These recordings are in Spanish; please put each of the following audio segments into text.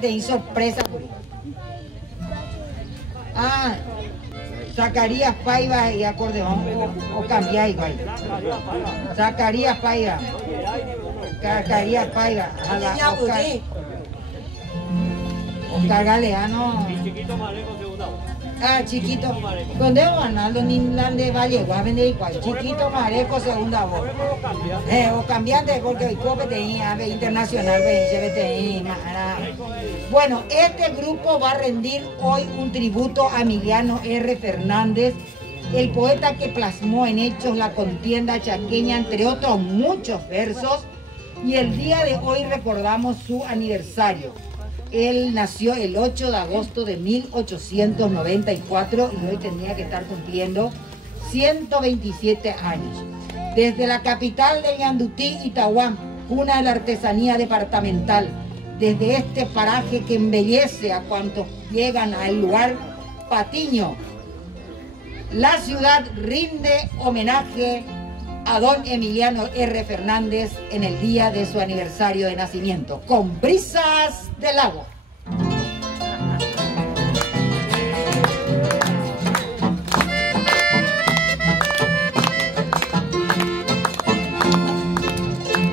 Te hizo sorpresa. Ah, Zacarías Paiva y acordeón. O cambiáis igual. Zacarías Paiva. Zacarías Paiva. Oscar Galeano. Ah, chiquito. ¿Dónde van a los niños de Valle? Va a vender igual. Chiquito Mareco, segunda voz. O cambiante, porque hoy COPETI, internacional, Bueno, este grupo va a rendir hoy un tributo a Emiliano R. Fernández, el poeta que plasmó en hechos la contienda chaqueña, entre otros muchos versos, y el día de hoy recordamos su aniversario. Él nació el 8 de agosto de 1894 y hoy tendría que estar cumpliendo 127 años. Desde la capital de Ñandutí, Itahuán, cuna de la artesanía departamental, desde este paraje que embellece a cuantos llegan al lugar Patiño, la ciudad rinde homenaje a don Emiliano R. Fernández en el día de su aniversario de nacimiento, con Brisas del Agua.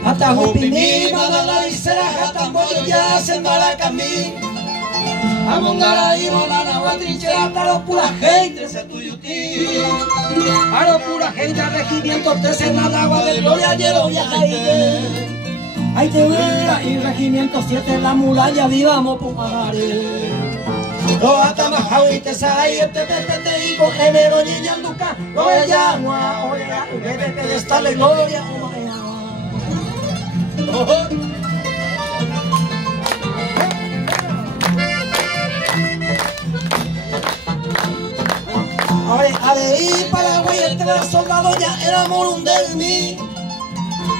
Atajupimi, Madala y Seraja, Tamboya, Sembaracamí. Amongara y Bolana, Guatrinchera, hasta los pura gente, se tuyutí. A los pura gente, regimiento 13 en la agua de Gloria, Hielo y Ajaide. Ay, te vera, y regimiento 7 en la muralla, vivamos Pumarare. Los atamajao y te saray, te hijo, gemero, niña, anduca, lo ella, no, oiga, vete de esta la gloria, a de ir Paraguay, entre los soldados ya era morundelmi.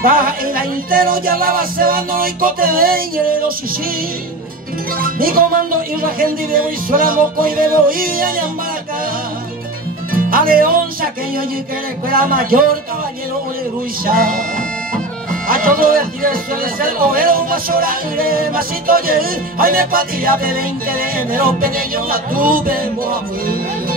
Baja en la entero ya la base bando y cote de hielo sí. Mi comando y la gente de hoy suena moco y bebo y allá en Baracá. A León saqueño y que la escuela mayor caballero de Luisa. A todo el día suele ser obrero, más orangre, masito y ay me patilla de 20 de enero, pequeño la tuve en Boamuy.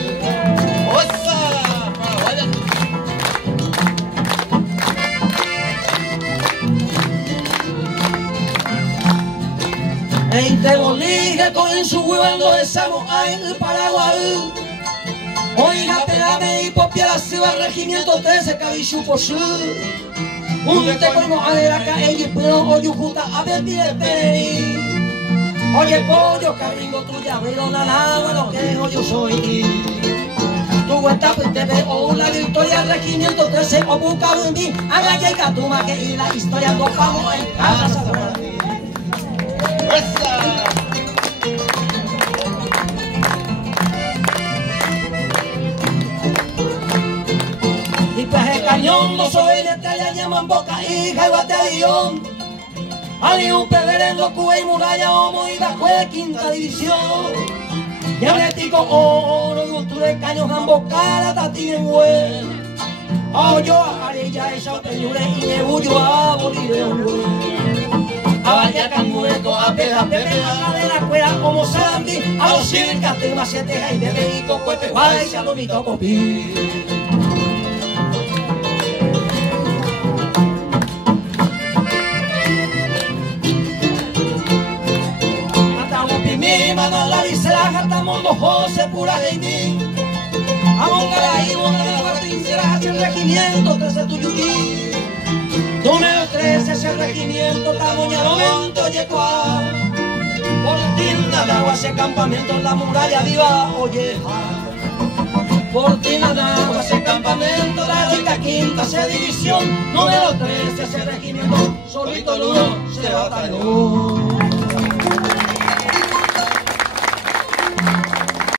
Veinte bolígrafos con su huevando de Samoa en el Paraguay. Oiga, pegame y popia la ciudad, regimiento 13, cabillo por su. Un te como a ver acá, ella pero oye justa a ver direte. Oye pollo, cabringo tuya, pero nada, bueno que yo soy. Tu vuelta pues te veo la victoria, regimiento 13, o buscado en mí. Haga que catuma que y la historia tocamos en casa. Y pues el cañón, no soy de estrella, llaman boca y jaguate avión. Hay un peberendo, Cuba y muralla, homo y bajo de quinta división. Y atletico oro, y un tour de caños, ambos caras, tati en hue. Oh, yo a Arilla, esa peñure, y nebullo a Bolívar. A vaya cangueco, a pega, pepe, a de la cuera, como Sarandí, a los circas, te más siete, y bebe, y cocuepe, guay, se lo mito copí. Madala y Seraja, estamos los José, pura de mí. Amongara y Bonara, Guatrinchera, el regimiento 13 tuyutí. Número 13 es el regimiento, Tamoñado, Vento, Yecuá. Por Tina de Agua, ese campamento en la muralla viva, Olleja. Por Tina de Agua, ese campamento, la heroica quinta, se división. Número 13 es el regimiento, solito el uno se batalló.